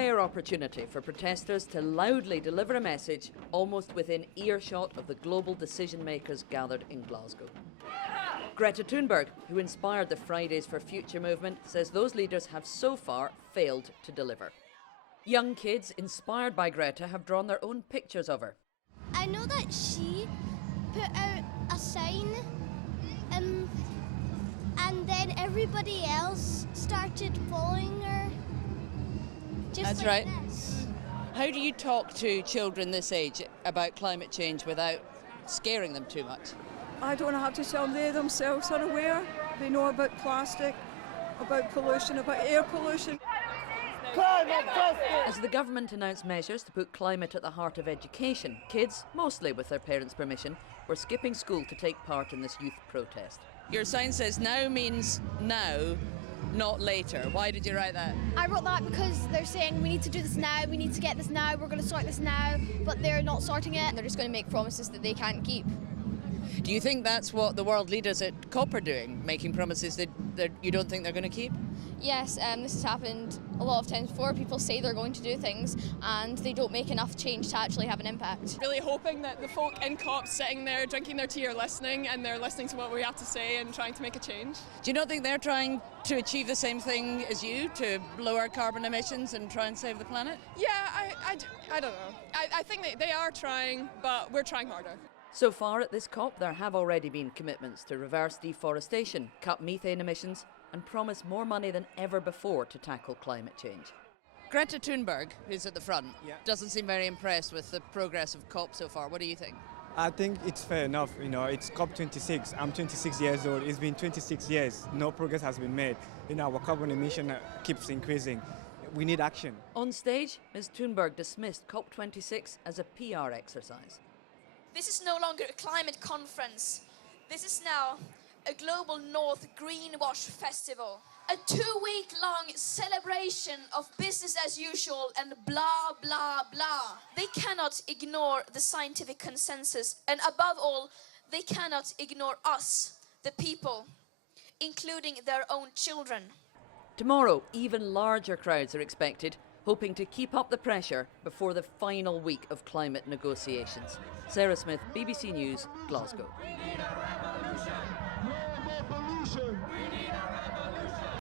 rare opportunity for protesters to loudly deliver a message almost within earshot of the global decision makers gathered in Glasgow. Greta Thunberg, who inspired the Fridays for Future movement, says those leaders have so far failed to deliver. Young kids inspired by Greta have drawn their own pictures of her. I know that she put out a sign and then everybody else started following her. Just That's like right. This. How do you talk to children this age about climate change without scaring them too much? I don't have to tell them, they themselves are aware. They know about plastic, about pollution, about air pollution. As the government announced measures to put climate at the heart of education, kids, mostly with their parents' permission, were skipping school to take part in this youth protest. Your sign says now means now, not later. Why did you write that? I wrote that because they're saying we need to do this now, we need to get this now, we're going to sort this now, but they're not sorting it. They're just going to make promises that they can't keep. Do you think that's what the world leaders at COP are doing, making promises that you don't think they're going to keep? Yes, this has happened a lot of times before. People say they're going to do things and they don't make enough change to actually have an impact. Really hoping that the folk in COP sitting there drinking their tea are listening, and they're listening to what we have to say and trying to make a change. Do you not think they're trying to achieve the same thing as you, to lower carbon emissions and try and save the planet? Yeah, I don't know. I think they are trying, but we're trying harder. So far at this COP, there have already been commitments to reverse deforestation, cut methane emissions, and promise more money than ever before to tackle climate change. Greta Thunberg, who's at the front, doesn't seem very impressed with the progress of COP so far. What do you think? I think it's fair enough. It's COP26. I'm 26 years old. It's been 26 years. No progress has been made. Our carbon emission keeps increasing. We need action. On stage, Ms. Thunberg dismissed COP26 as a PR exercise. This is no longer a climate conference. This is now a Global North Greenwash Festival. A 2-week-long celebration of business as usual and blah, blah, blah. They cannot ignore the scientific consensus, and above all, they cannot ignore us, the people, including their own children. Tomorrow, even larger crowds are expected, hoping to keep up the pressure before the final week of climate negotiations. Sarah Smith, BBC News, Glasgow. Pollution.